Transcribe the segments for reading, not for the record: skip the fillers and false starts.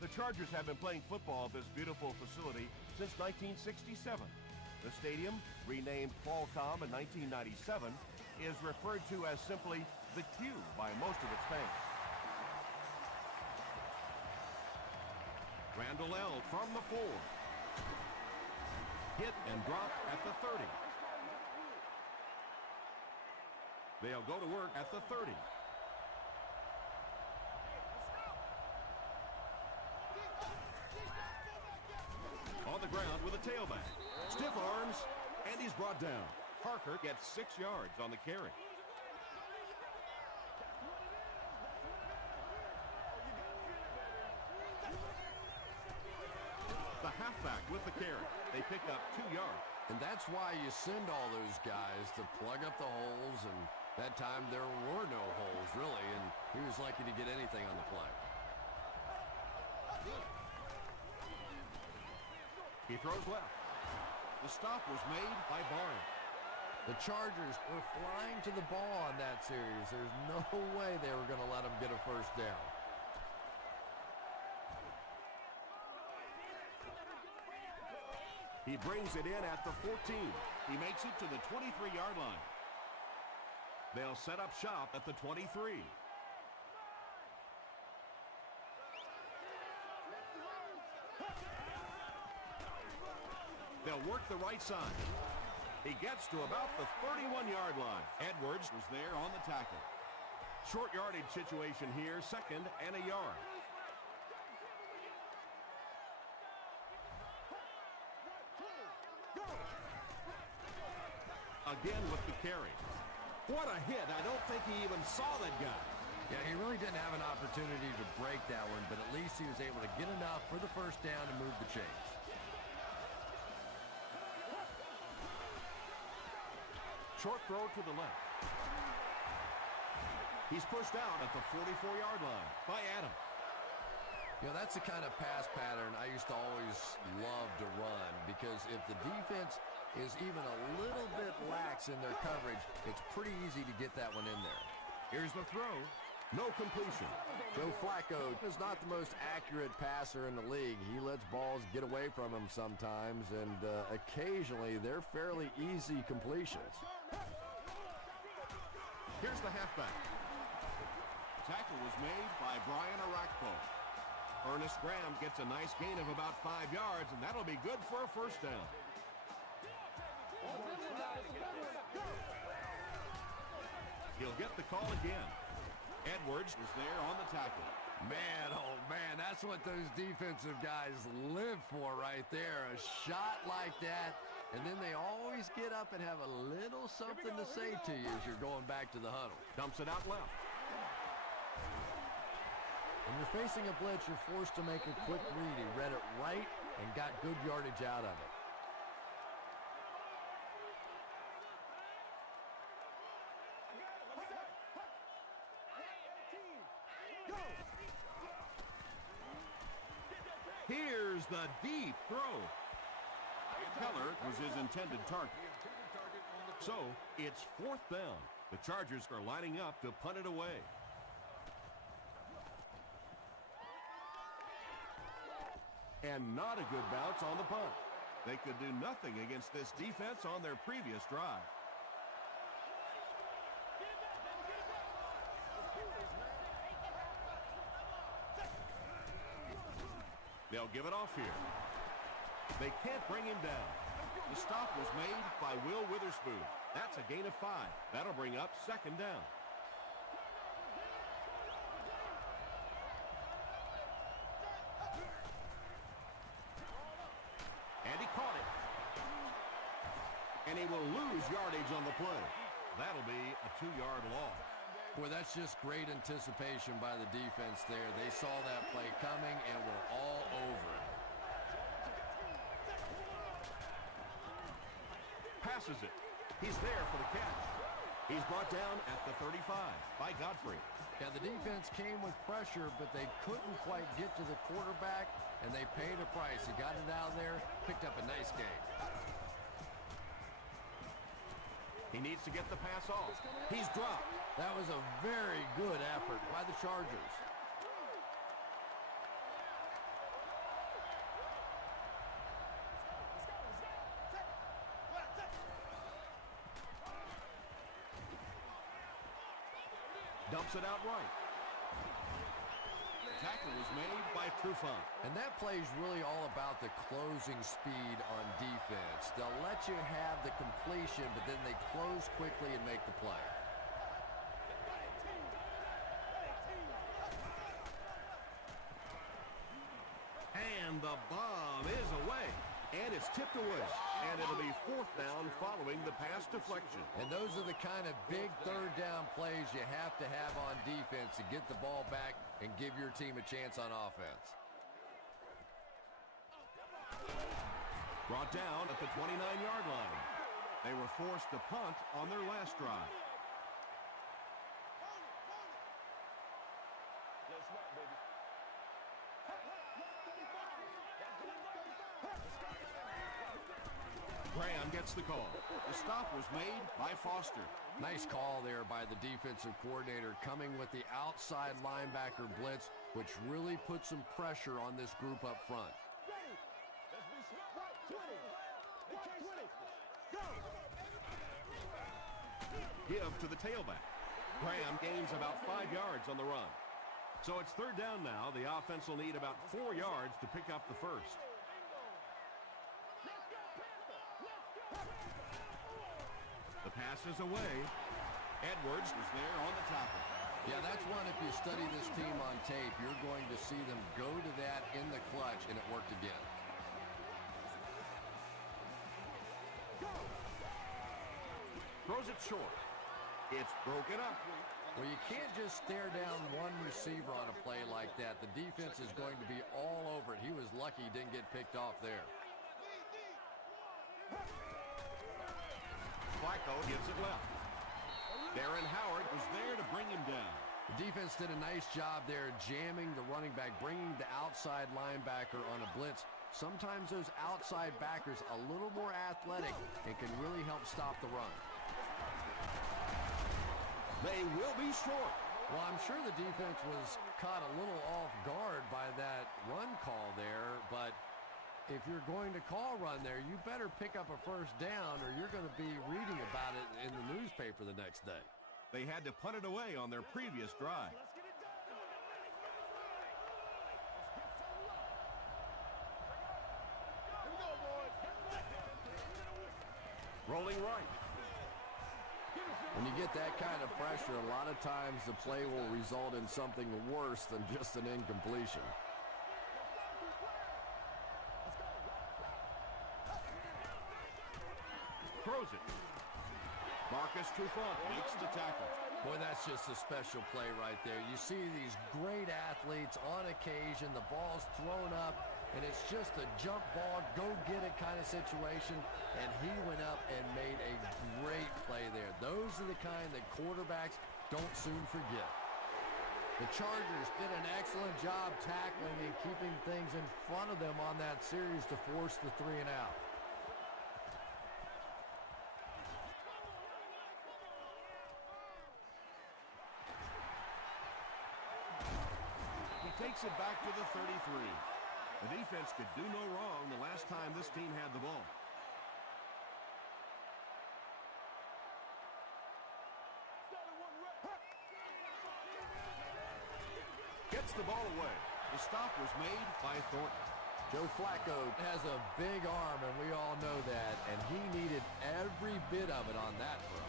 The Chargers have been playing football at this beautiful facility since 1967. The stadium, renamed Qualcomm in 1997, is referred to as simply the Q by most of its fans. Randall L. from the 4. Hit and drop at the 30. They'll go to work at the 30. On the ground with a tailback. Stiff arms, and he's brought down. Parker gets 6 yards on the carry. The halfback with the carry. They pick up 2 yards. And that's why you send all those guys to plug up the holes, and that time there were no holes, really, and he was lucky to get anything on the play. He throws left. The stop was made by Barnes. The Chargers were flying to the ball on that series. There's no way they were going to let them get a first down. He brings it in at the 14. He makes it to the 23-yard line. They'll set up shop at the 23. They'll work the right side. He gets to about the 31-yard line. Edwards was there on the tackle. Short yardage situation here, 2nd and a yard. Again with the carry. What a hit. I don't think he even saw that guy. Yeah, he really didn't have an opportunity to break that one, but at least he was able to get enough for the first down and move the chains. Short throw to the left. He's pushed out at the 44-yard line by Adam. You know, that's the kind of pass pattern I used to always love to run, because if the defense is even a little bit lax in their coverage, it's pretty easy to get that one in there. Here's the throw. No completion. Joe Flacco is not the most accurate passer in the league. He lets balls get away from him sometimes, and occasionally they're fairly easy completions. Here's the halfback. Tackle was made by Brian Arakpo. Ernest Graham gets a nice gain of about 5 yards, and that'll be good for a first down. He'll get the call again. Edwards is there on the tackle. Man, oh man, that's what those defensive guys live for right there. A shot like that, and then they always get up and have a little something to say to you as you're going back to the huddle. Dumps it out left. When you're facing a blitz, you're forced to make a quick read. He read it right and got good yardage out of it. Here's the deep throw. Keller was his intended target. So it's 4th down. The Chargers are lining up to punt it away. And not a good bounce on the punt. They could do nothing against this defense on their previous drive. They'll give it off here. They can't bring him down. The stop was made by Will Witherspoon. That's a gain of 5. That'll bring up 2nd down. And he caught it. And he will lose yardage on the play. That'll be a 2-yard loss. Boy, that's just great anticipation by the defense there. They saw that play coming and were all over it. Passes it. He's there for the catch. He's brought down at the 35 by Godfrey. Yeah, the defense came with pressure, but they couldn't quite get to the quarterback, and they paid a price. He got it out there, picked up a nice gain. He needs to get the pass off. He's dropped. That was a very good effort by the Chargers. dumps it out right. Tackle was made by Trufant. And that play is really all about the closing speed on defense. They'll let you have the completion, but then they close quickly and make the play. And the bomb is away. And it's tipped away. And it'll be fourth down following the pass deflection. And those are the kind of big third down plays you have to have on defense to get the ball back and give your team a chance on offense. Brought down at the 29-yard line. They were forced to punt on their last drive. Graham gets the call. The stop was made by Foster. Nice call there by the defensive coordinator, coming with the outside linebacker blitz, which really puts some pressure on this group up front. Give to the tailback. Graham gains about 5 yards on the run. So it's third down now. The offense will need about 4 yards to pick up the first. The pass is away. Edwards was there on the tackle. Yeah, that's one, if you study this team on tape, you're going to see them go to that in the clutch, and it worked again. Throws it short. It's broken up. Well, you can't just stare down one receiver on a play like that. The defense is going to be all over it. He was lucky he didn't get picked off there. Flacco gives it left. Darren Howard was there to bring him down. The defense did a nice job there jamming the running back, bringing the outside linebacker on a blitz. Sometimes those outside backers a little more athletic and can really help stop the run. They will be short. Well, I'm sure the defense was caught a little off guard by that run call there, but if you're going to call run there, you better pick up a first down or you're going to be reading about it in the newspaper the next day. They had to punt it away on their previous drive. Rolling right. When you get that kind of pressure, a lot of times the play will result in something worse than just an incompletion. Throws it. Marcus Trufant makes the tackle. Boy, that's just a special play right there. You see these great athletes on occasion, the ball's thrown up, and it's just a jump ball, go-get-it kind of situation, and he went up and made a great play there. Those are the kind that quarterbacks don't soon forget. The Chargers did an excellent job tackling and keeping things in front of them on that series to force the 3 and out. Takes it back to the 33. The defense could do no wrong the last time this team had the ball. Gets the ball away. The stop was made by Thornton. Joe Flacco has a big arm, and we all know that, and he needed every bit of it on that throw.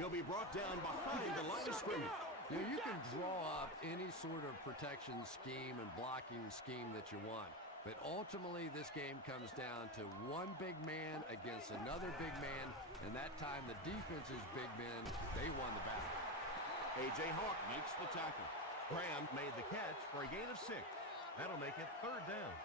He'll be brought down behind the line of scrimmage. You know, you can draw up any sort of protection scheme and blocking scheme that you want. But ultimately, this game comes down to one big man against another big man. And that time, the defense's big men, they won the battle. A.J. Hawk makes the tackle. Graham made the catch for a gain of 6. That'll make it third down.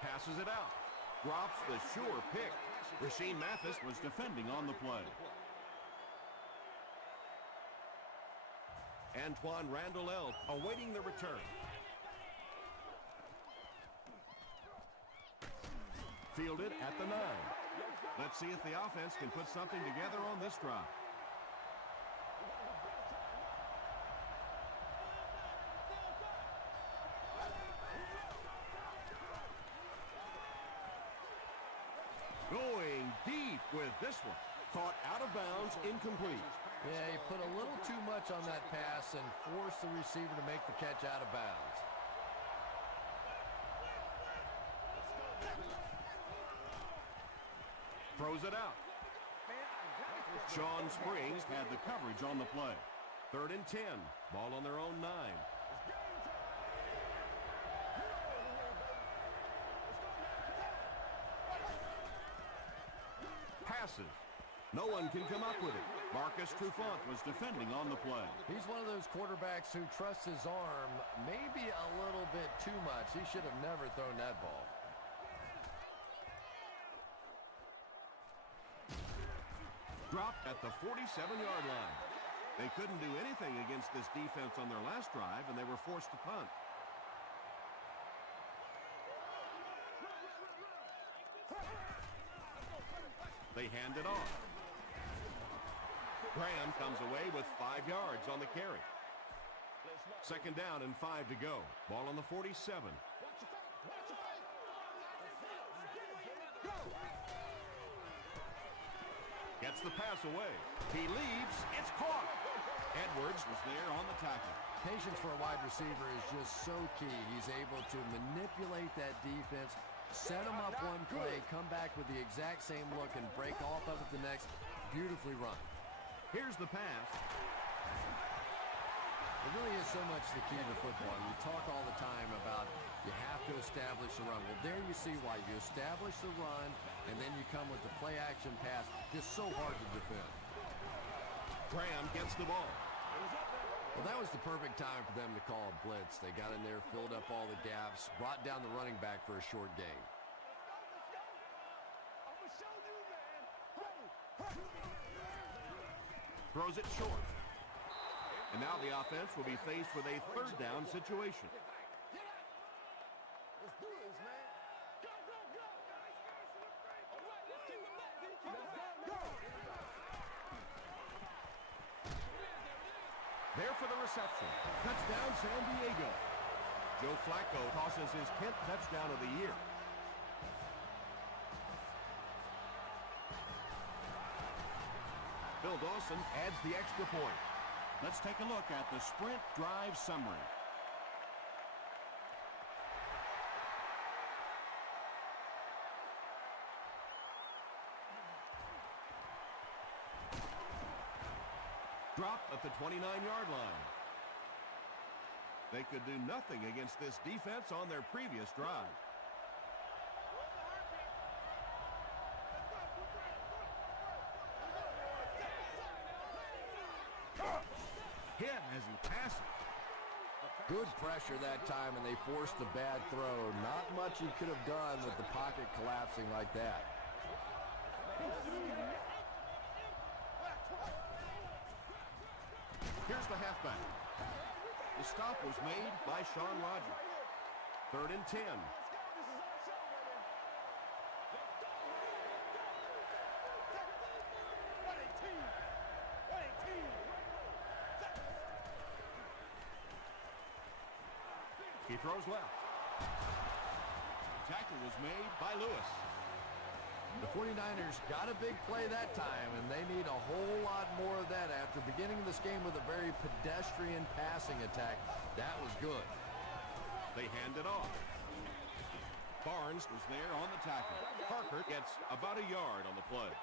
Passes it out. Drops the sure pick. Rasheem Mathis was defending on the play. Antoine Randall awaiting the return. Fielded at the 9. Let's see if the offense can put something together on this drive. Going deep with this one. Caught out of bounds, incomplete. Yeah, he put a little too much on that pass and forced the receiver to make the catch out of bounds. Throws it out. Sean Springs had the coverage on the play. 3rd and 10. Ball on their own 9. Passes. No one can come up with it. Marcus Trufant was defending on the play. He's one of those quarterbacks who trusts his arm maybe a little bit too much. He should have never thrown that ball. Dropped at the 47-yard line. They couldn't do anything against this defense on their last drive, and they were forced to punt. They hand it off. Graham comes away with 5 yards on the carry. 2nd down and 5 to go. Ball on the 47. Gets the pass away. He leaps. It's caught. Edwards was there on the tackle. Patience for a wide receiver is just so key. He's able to manipulate that defense, set them up one play, come back with the exact same look, and break off of it the next. Beautifully run. Here's the pass. It really is so much the key to football. You talk all the time about you have to establish the run. Well, there you see why. You establish the run, and then you come with the play-action pass. Just so hard to defend. Graham gets the ball. Well, that was the perfect time for them to call a blitz. They got in there, filled up all the gaps, brought down the running back for a short gain. Throws it short. And now the offense will be faced with a 3rd down situation. There for the reception. Touchdown, San Diego. Joe Flacco tosses his 10th touchdown of the year. Bill Dawson adds the extra point. Let's take a look at the sprint drive summary. Dropped at the 29-yard line. They could do nothing against this defense on their previous drive. Hit as he passes. Good pressure that time, and they forced a bad throw. Not much he could have done with the pocket collapsing like that. Here's the halfback. The stop was made by Sean Rogers. 3rd and 10. He throws left. Tackle was made by Lewis. The 49ers got a big play that time, and they need a whole lot more of that after beginning this game with a very pedestrian passing attack. That was good. They hand it off. Barnes was there on the tackle. Parker gets about a yard on the play.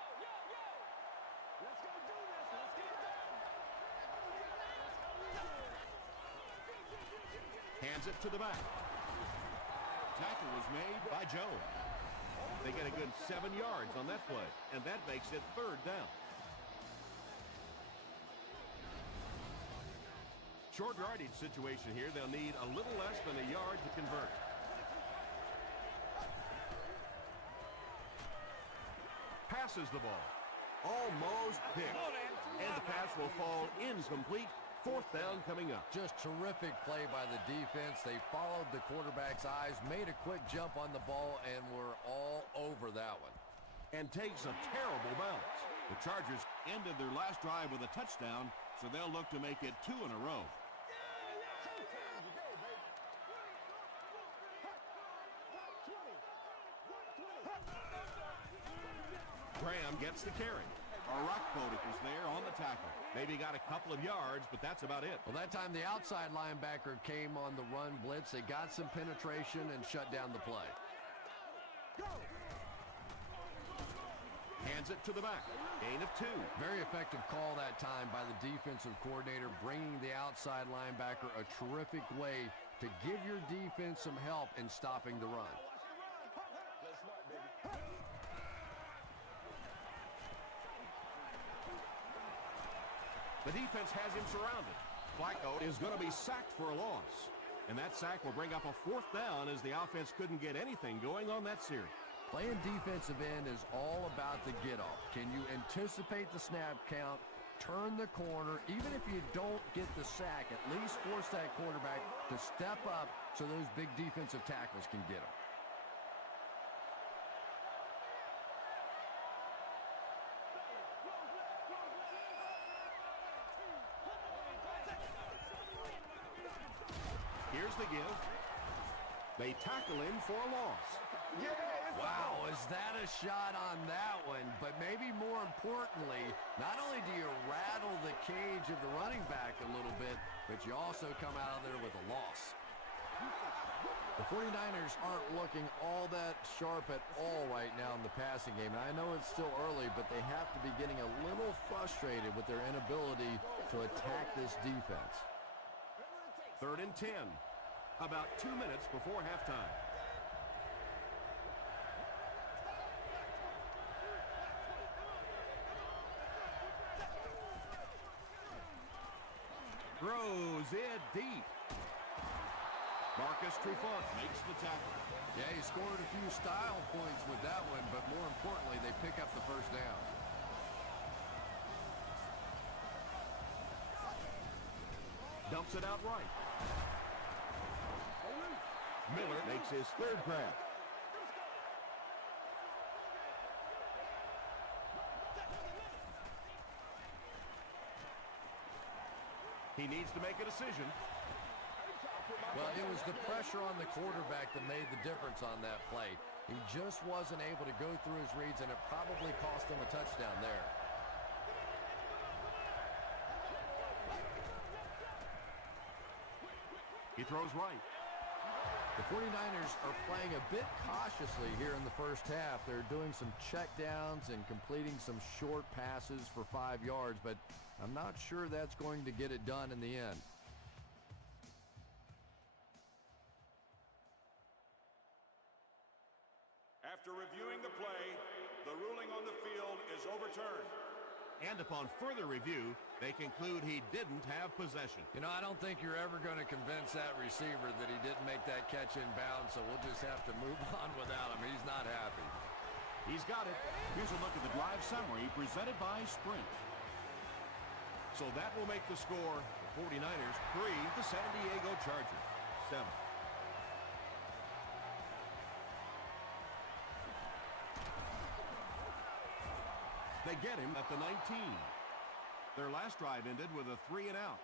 Hands it to the back. Tackle was made by Jones. They get a good 7 yards on that play, and that makes it 3rd down. Short yardage situation here. They'll need a little less than a yard to convert. Passes the ball. Almost picked. And the pass will fall incomplete. 4th down coming up. Just terrific play by the defense. They followed the quarterback's eyes, made a quick jump on the ball, and were all over that one. And takes a terrible bounce. The Chargers ended their last drive with a touchdown, so they'll look to make it 2 in a row. Graham gets the carry. Rockbotic was there on the tackle. Maybe got a couple of yards, but that's about it. Well, that time the outside linebacker came on the run blitz. They got some penetration and shut down the play. Hands it to the back. Gain of 2. Very effective call that time by the defensive coordinator, bringing the outside linebacker a terrific way to give your defense some help in stopping the run. The defense has him surrounded. Flacco is going to be sacked for a loss. And that sack will bring up a 4th down as the offense couldn't get anything going on that series. Playing defensive end is all about the get-off. Can you anticipate the snap count, turn the corner, even if you don't get the sack, at least force that quarterback to step up so those big defensive tackles can get him. Here's the give. They tackle him for a loss. Wow, is that a shot on that one? But maybe more importantly, not only do you rattle the cage of the running back a little bit, but you also come out of there with a loss. The 49ers aren't looking all that sharp at all right now in the passing game. And I know it's still early, but they have to be getting a little frustrated with their inability to attack this defense. 3rd and 10. About 2 minutes before halftime. Throws it deep. Marcus Trufant makes the tackle. Yeah, he scored a few style points with that one, but more importantly, they pick up the first down. Dumps it out right. Miller makes his 3rd grab. He needs to make a decision. Well, it was the pressure on the quarterback that made the difference on that play. He just wasn't able to go through his reads, and it probably cost him a touchdown there. He throws right. The 49ers are playing a bit cautiously here in the first half. They're doing some checkdowns and completing some short passes for 5 yards, but I'm not sure that's going to get it done in the end. After reviewing the play, the ruling on the field is overturned. And upon further review, they conclude he didn't have possession. You know, I don't think you're ever going to convince that receiver that he didn't make that catch in bounds, so we'll just have to move on without him. He's not happy. He's got it. Here's a look at the drive summary presented by Sprint. So that will make the score, the 49ers 3, the San Diego Chargers 7. They get him at the 19. Their last drive ended with a 3 and out.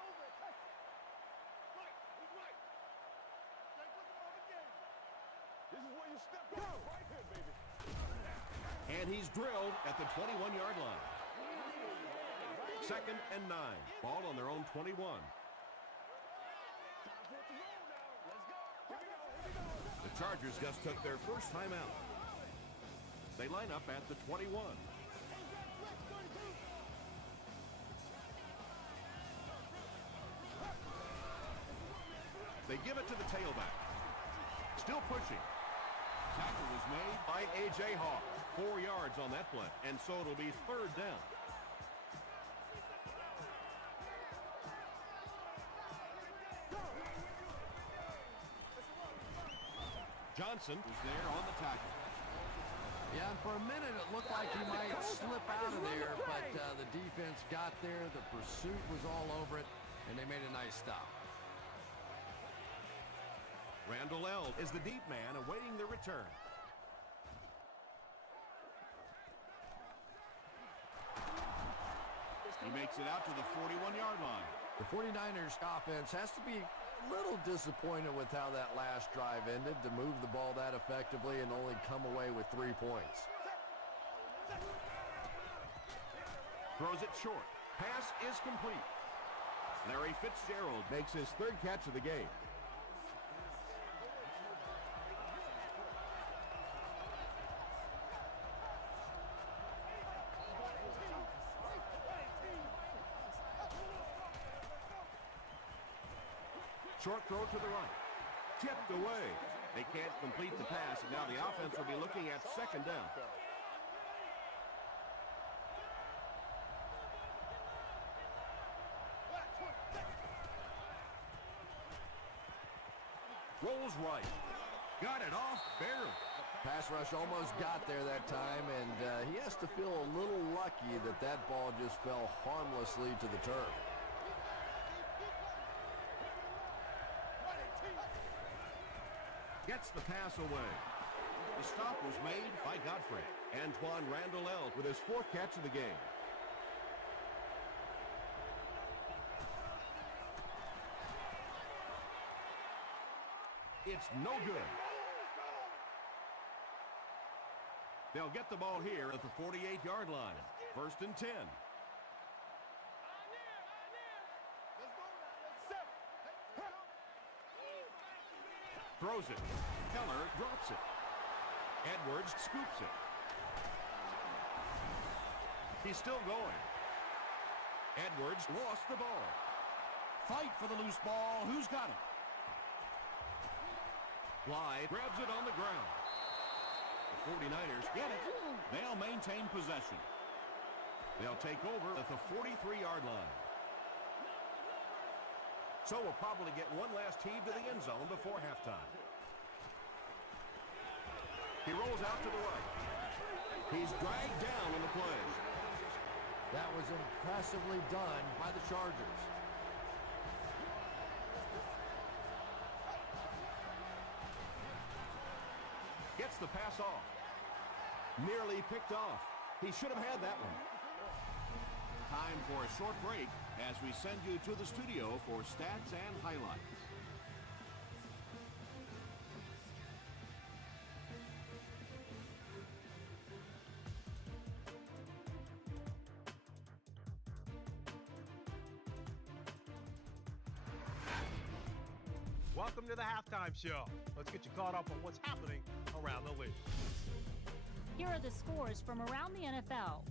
This is where you step up right here, baby. And he's drilled at the 21-yard line. 2nd and 9. Ball on their own 21. The Chargers just took their first time out. They line up at the 21. They give it to the tailback. Still pushing. Tackle was made by A.J. Hawk. 4 yards on that play. And so it'll be 3rd down. Johnson was there on the tackle. Yeah, and for a minute it looked like he might slip out of there, but the defense got there. The pursuit was all over it, and they made a nice stop. Randall L. is the deep man awaiting the return. He makes it out to the 41-yard line. The 49ers offense has to be a little disappointed with how that last drive ended to move the ball that effectively and only come away with 3 points. Throws it short. Pass is complete. Larry Fitzgerald makes his 3rd catch of the game. Short throw to the right. Tipped away. They can't complete the pass, and now the offense will be looking at 2nd down. Rolls right. Got it off barely. Pass rush almost got there that time, and he has to feel a little lucky that that ball just fell harmlessly to the turf. Gets the pass away. The stop was made by Godfrey. Antoine Randall with his 4th catch of the game. It's no good. They'll get the ball here at the 48-yard line. 1st and 10. Throws it. Keller drops it. Edwards scoops it. He's still going. Edwards lost the ball. Fight for the loose ball. Who's got it? Blythe grabs it on the ground. The 49ers get it. They'll maintain possession. They'll take over at the 43-yard line. So we'll probably get one last heave to the end zone before halftime. He rolls out to the right. He's dragged down on the play. That was impressively done by the Chargers. Gets the pass off. Nearly picked off. He should have had that one. Time for a short break as we send you to the studio for stats and highlights. Welcome to the Halftime Show. Let's get you caught up on what's happening around the league. Here are the scores from around the NFL.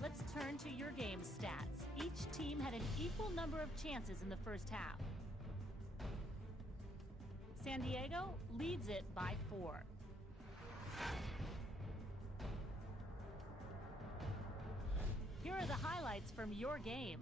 Let's turn to your game stats. Each team had an equal number of chances in the first half. San Diego leads it by 4. Here are the highlights from your game.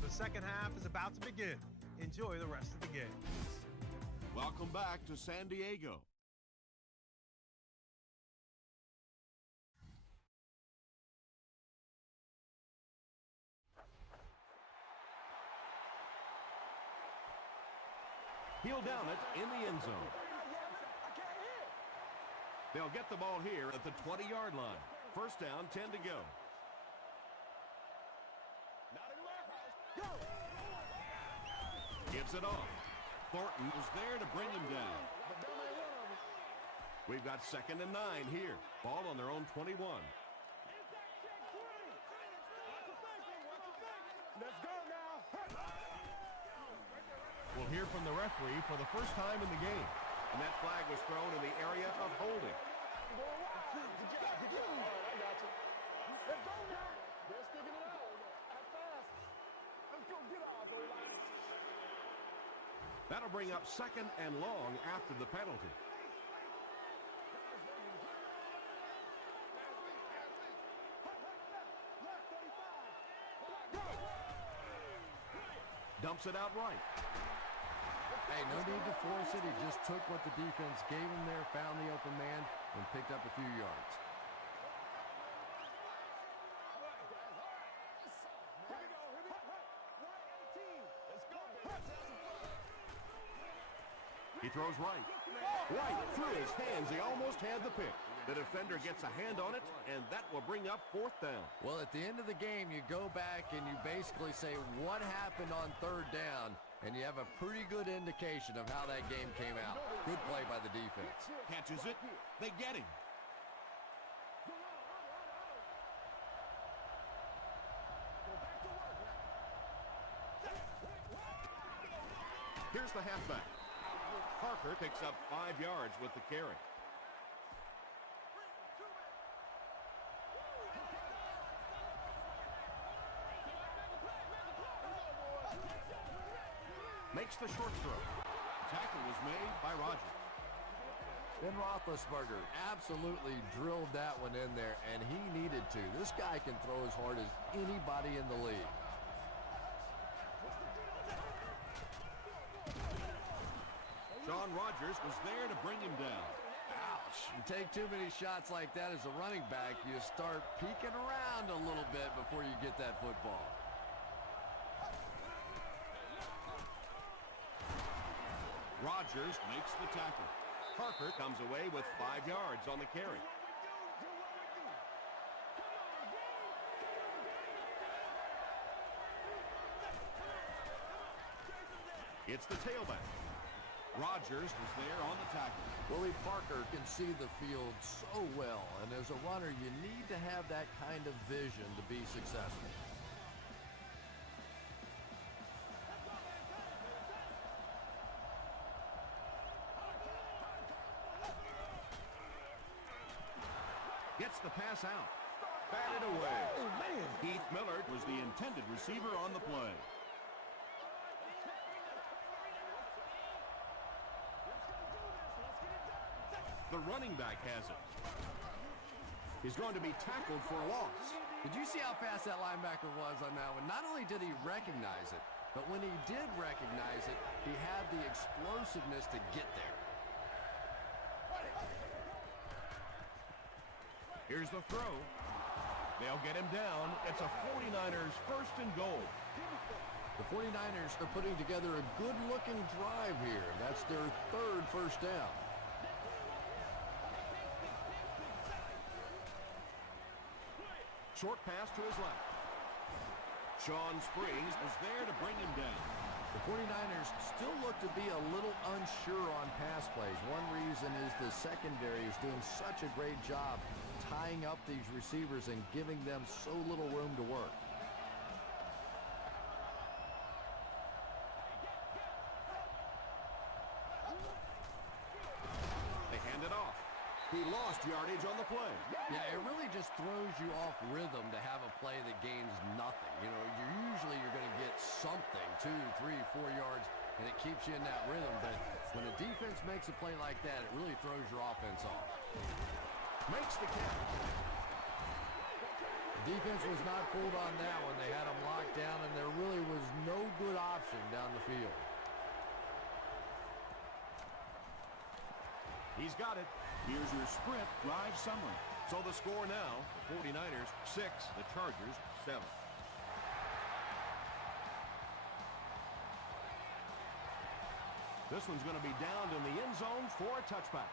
The second half is about to begin. Enjoy the rest of the game. Welcome back to San Diego. He'll down it in the end zone. They'll get the ball here at the 20-yard line. First down, 10 to go. Gives it off. Thornton was there to bring him down. We've got 2nd and 9 here. Ball on their own 21. We'll hear from the referee for the first time in the game. And that flag was thrown in the area of holding. That'll bring up second and long after the penalty. Dumps it out right. Hey, no need to force it. He just took what the defense gave him there, found the open man, and picked up a few yards. He throws right. Right through his hands. He almost had the pick. The defender gets a hand on it, and that will bring up fourth down. Well, at the end of the game, you go back and you basically say what happened on third down, and you have a pretty good indication of how that game came out. Good play by the defense. Catches it. They get him. Here's the halfback. Parker picks up 5 yards with the carry. Makes the short throw. Tackle was made by Rodgers. Ben Roethlisberger absolutely drilled that one in there, and he needed to. This guy can throw as hard as anybody in the league. Shaun Rodgers was there to bring him down. Ouch. You take too many shots like that as a running back, you start peeking around a little bit before you get that football. Rodgers makes the tackle. Parker comes away with 5 yards on the carry. It's the tailback. Rodgers was there on the tackle. Willie Parker can see the field so well, and as a runner, you need to have that kind of vision to be successful. Gets the pass out. Batted away. Oh, man. Heath Millard was the intended receiver on the play. The running back has it. He's going to be tackled for a loss. Did you see how fast that linebacker was on that one? Not only did he recognize it, but when he did recognize it, he had the explosiveness to get there. Here's the throw. They'll get him down. It's a 49ers first and goal. The 49ers are putting together a good-looking drive here. That's their third first down. Short pass to his left. Shawn Springs was there to bring him down. The 49ers still look to be a little unsure on pass plays. One reason is the secondary is doing such a great job tying up these receivers and giving them so little room to work. They hand it off. He lost yardage on the play. Yeah, it really just throws you off rhythm to have a play that gains nothing. You know, you're going to get something, 2, 3, 4 yards, and it keeps you in that rhythm. But when a defense makes a play like that, it really throws your offense off. Makes the catch. The defense was not fooled on that one. They had him locked down, and there really was no good option down the field. He's got it. Here's your sprint drive summary. So the score now, the 49ers 6, the Chargers 7. This one's going to be down in the end zone for a touchback.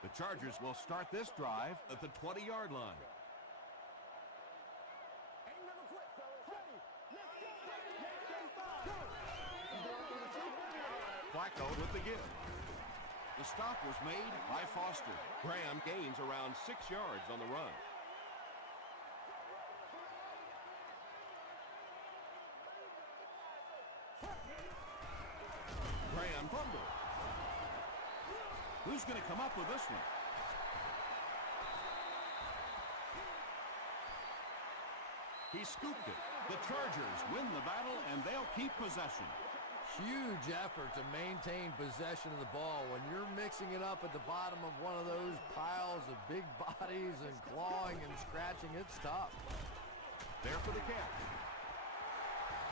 The Chargers will start this drive at the 20-yard line. Flacco with the give. The stop was made by Foster. Graham gains around 6 yards on the run. Graham fumbled. Who's going to come up with this one? He scooped it. The Chargers win the battle, and they'll keep possession. Huge effort to maintain possession of the ball. When you're mixing it up at the bottom of one of those piles of big bodies and clawing and scratching, it's tough. There for the catch.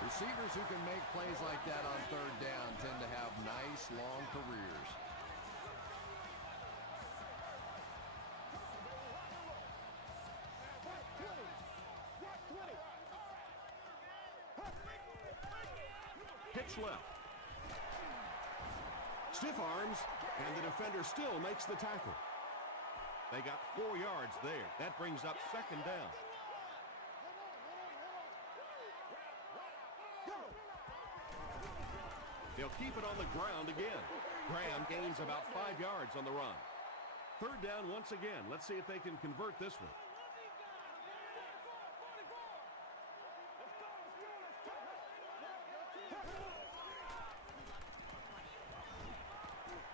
Receivers who can make plays like that on third down tend to have nice, long careers. Pitch left. Stiff arms, and the defender still makes the tackle. They got 4 yards there. That brings up second down. They'll keep it on the ground again. Graham gains about 5 yards on the run. Third down once again. Let's see if they can convert this one.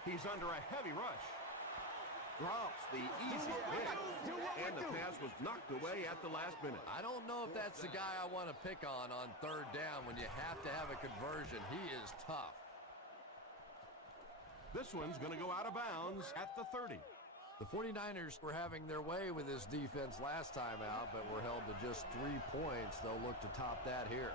He's under a heavy rush. Drops the easy hit. And the pass was knocked away at the last minute. I don't know if that's the guy I want to pick on third down when you have to have a conversion. He is tough. This one's going to go out of bounds at the 30. The 49ers were having their way with this defense last time out, but were held to just 3 points. They'll look to top that here.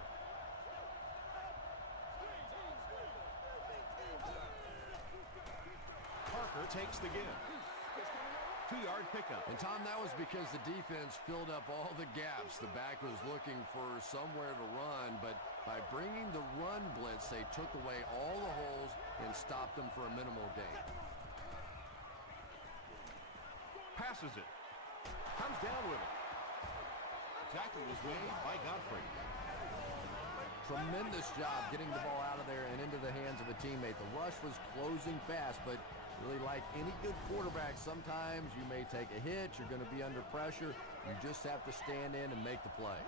Parker takes the give. 2-yard pickup. And, Tom, that was because the defense filled up all the gaps. The back was looking for somewhere to run, but by bringing the run blitz, they took away all the holes and stopped them for a minimal gain. Passes it. Comes down with it. Tackle was made by Godfrey. Tremendous job getting the ball out of there and into the hands of a teammate. The rush was closing fast, but really, like any good quarterback, sometimes you may take a hit. You're going to be under pressure. You just have to stand in and make the play.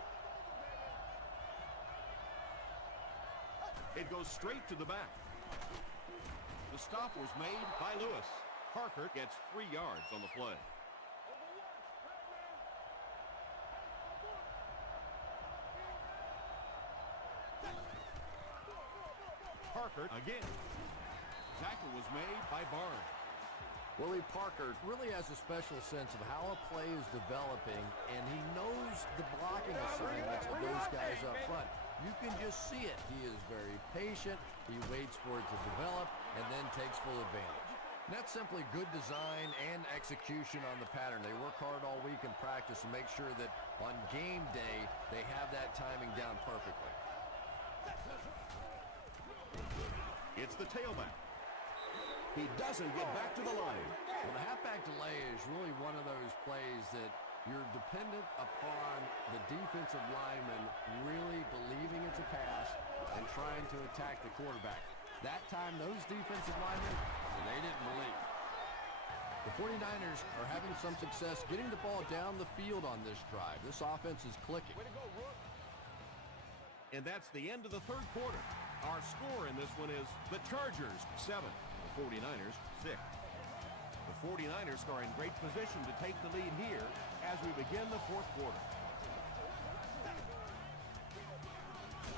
It goes straight to the back. The stop was made by Lewis. Parker gets 3 yards on the play. Parker again. Tackle was made by Barnes. Willie Parker really has a special sense of how a play is developing, and he knows the blocking assignments of those guys up front. You can just see it. He is very patient. He waits for it to develop and then takes full advantage. And that's simply good design and execution on the pattern. They work hard all week in practice to make sure that on game day they have that timing down perfectly. It's the tailback. He doesn't get back to the line. Well, the halfback delay is really one of those plays that you're dependent upon the defensive lineman really believing it's a pass and trying to attack the quarterback. That time, those defensive linemen, they didn't believe. The 49ers are having some success getting the ball down the field on this drive. This offense is clicking. And that's the end of the third quarter. Our score in this one is the Chargers 7, the 49ers 6. The 49ers are in great position to take the lead here as we begin the fourth quarter.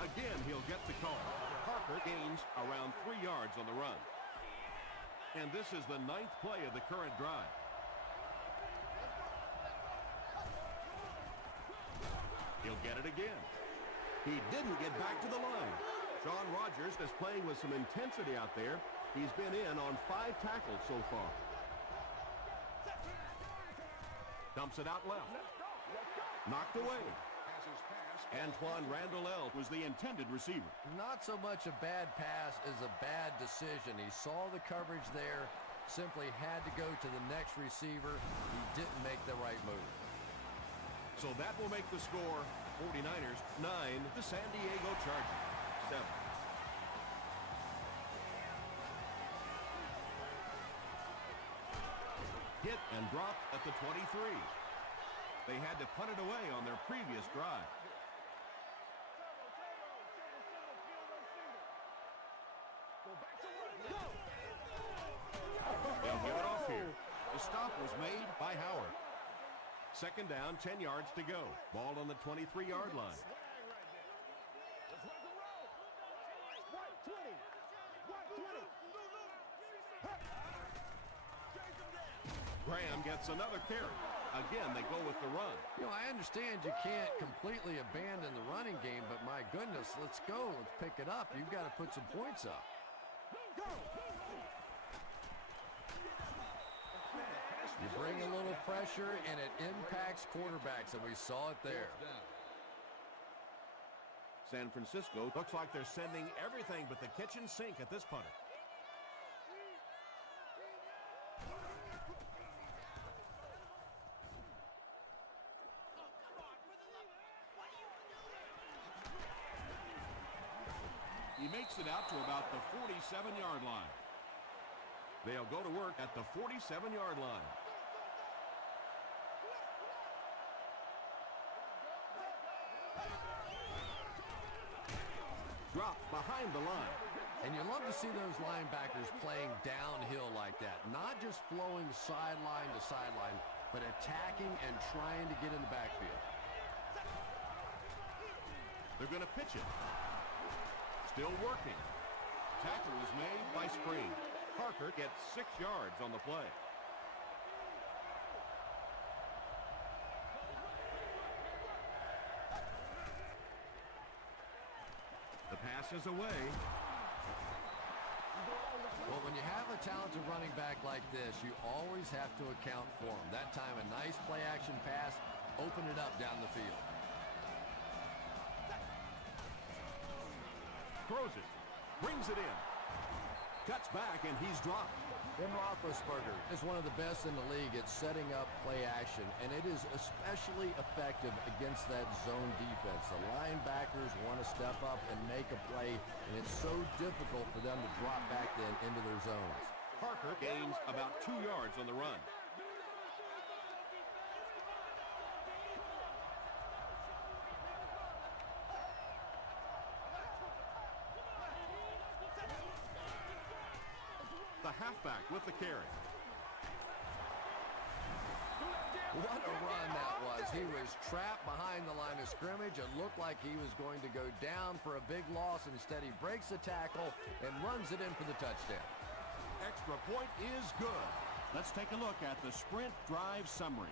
Again, he'll get the call. Parker gains around 3 yards on the run. And this is the 9th play of the current drive. He'll get it again. He didn't get back to the line. Shaun Rogers is playing with some intensity out there. He's been in on 5 tackles so far. Dumps it out left. Knocked away. Antoine Randall was the intended receiver. Not so much a bad pass as a bad decision. He saw the coverage there, simply had to go to the next receiver. He didn't make the right move. So that will make the score 49ers 9, the San Diego Chargers 7. Hit and dropped at the 23. They had to punt it away on their previous drive. They'll get it off here. The stop was made by Howard. Second down, 10 yards to go. Ball on the 23-yard line. Graham gets another carry. Again, they go with the run. You know, I understand you can't completely abandon the running game, but my goodness, let's go. Let's pick it up. You've got to put some points up. You bring a little pressure, and it impacts quarterbacks, and we saw it there. San Francisco looks like they're sending everything but the kitchen sink at this punter. He makes it out to about the 47-yard line. They'll go to work at the 47-yard line. Drop behind the line. And you love to see those linebackers playing downhill like that. Not just flowing sideline to sideline, but attacking and trying to get in the backfield. They're going to pitch it. Still working. Tackle was made by Spring. Parker gets 6 yards on the play. The pass is away. Well, when you have a talented running back like this, you always have to account for him. That time, a nice play-action pass, open it up down the field. Throws it. Brings it in. Cuts back, and he's dropped. Ben Roethlisberger is one of the best in the league at setting up play action, and it is especially effective against that zone defense. The linebackers want to step up and make a play, and it's so difficult for them to drop back then into their zones. Parker gains about 2 yards on the run. The halfback with the carry. What a run that was. He was trapped behind the line of scrimmage. It looked like he was going to go down for a big loss. Instead, he breaks the tackle and runs it in for the touchdown. Extra point is good. Let's take a look at the sprint drive summary.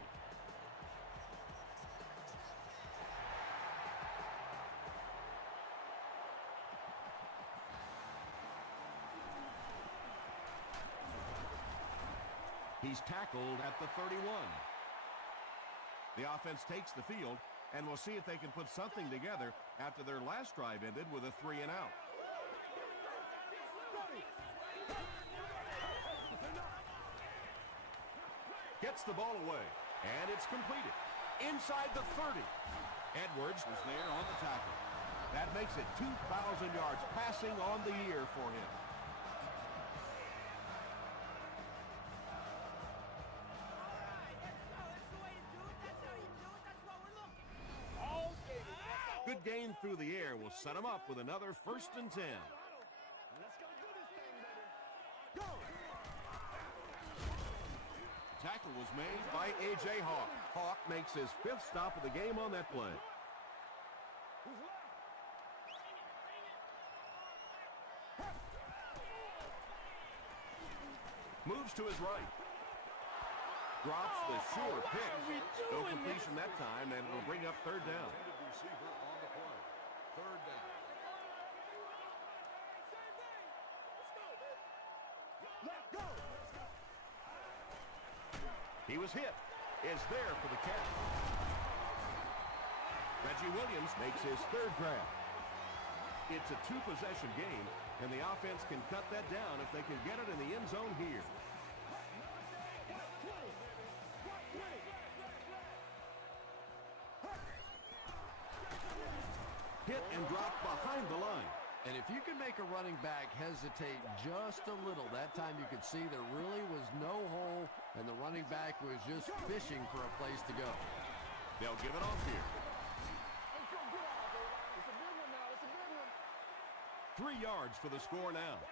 He's tackled at the 31. The offense takes the field, and we'll see if they can put something together after their last drive ended with a 3-and-out. Gets the ball away, and it's completed. Inside the 30. Edwards was there on the tackle. That makes it 2,000 yards passing on the year for him. Good gain through the air will set him up with another 1st and 10. Tackle was made by A.J. Hawk. Hawk makes his 5th stop of the game on that play. Moves to his right. Drops the sure pick. No completion that time, and it will bring up 3rd down. Receiver on the play. 3rd down. He was hit. Is there for the catch. Reggie Williams makes his 3rd grab. It's a 2-possession game, and the offense can cut that down if they can get it in the end zone here. Hit and drop behind the line. And if you can make a running back hesitate just a little, that time you could see there really was no hole, and the running back was just fishing for a place to go. They'll give it off here. 3 yards for the score now.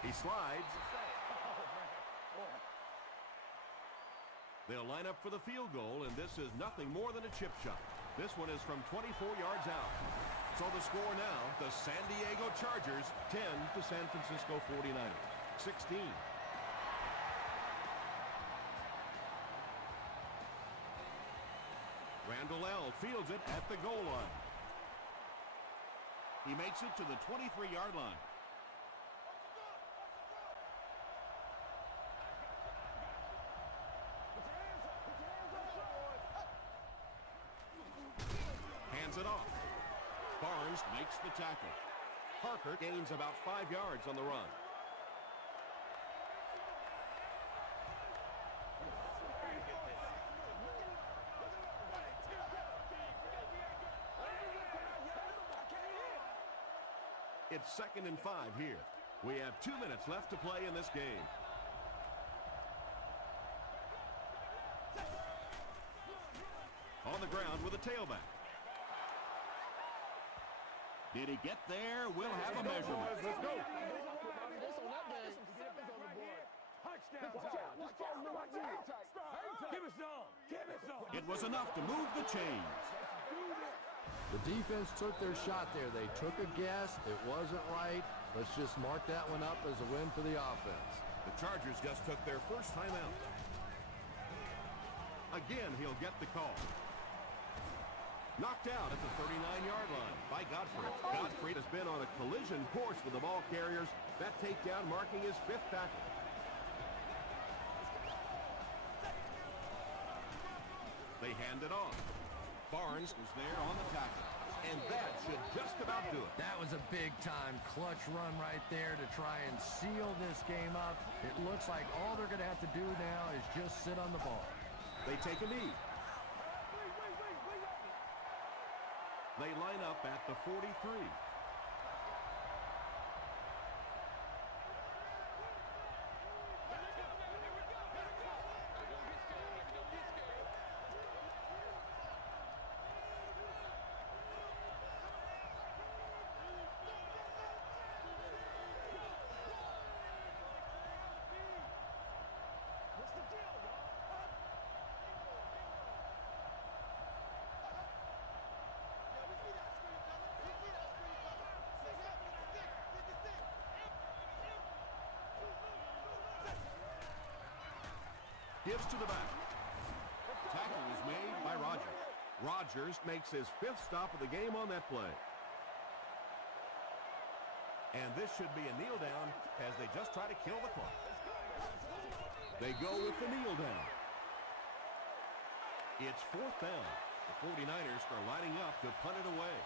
He slides. They'll line up for the field goal, and this is nothing more than a chip shot. This one is from 24 yards out. So the score now, the San Diego Chargers 10 to San Francisco 49ers 16. Randall L. fields it at the goal line. He makes it to the 23-yard line. Hands it off. Barnes makes the tackle. Parker gains about 5 yards on the run. It's 2nd and 5 here. We have 2 minutes left to play in this game. On the ground with a tailback. Did he get there? We'll have a measurement. Let's go. It was enough to move the chains. The defense took their shot there. They took a guess. It wasn't right. Let's just mark that one up as a win for the offense. The Chargers just took their first time out. Again, he'll get the call. Knocked out at the 39-yard line by Godfrey. Godfrey has been on a collision course with the ball carriers. That takedown marking his 5th tackle. They hand it off. Barnes was there on the tackle. And that should just about do it. That was a big-time clutch run right there to try and seal this game up. It looks like all they're going to have to do now is just sit on the ball. They take a knee. They line up at the 43. Gives to the back. Tackle is made by Rogers. Rogers makes his 5th stop of the game on that play. And this should be a kneel down as they just try to kill the clock. They go with the kneel down. It's 4th down. The 49ers are lining up to punt it away.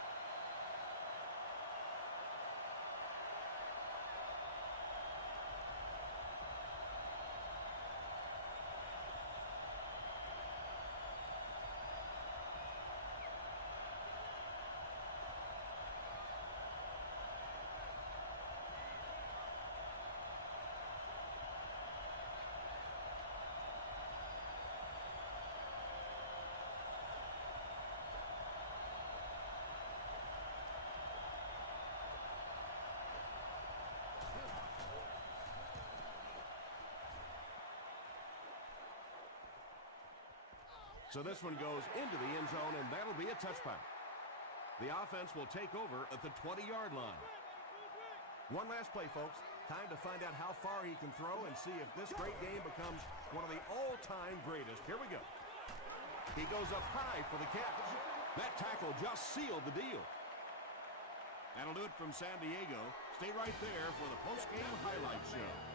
So this one goes into the end zone, and that'll be a touchback. The offense will take over at the 20-yard line. One last play, folks. Time to find out how far he can throw and see if this great game becomes one of the all-time greatest. Here we go. He goes up high for the catch. That tackle just sealed the deal. That'll do it from San Diego. Stay right there for the post-game highlight show.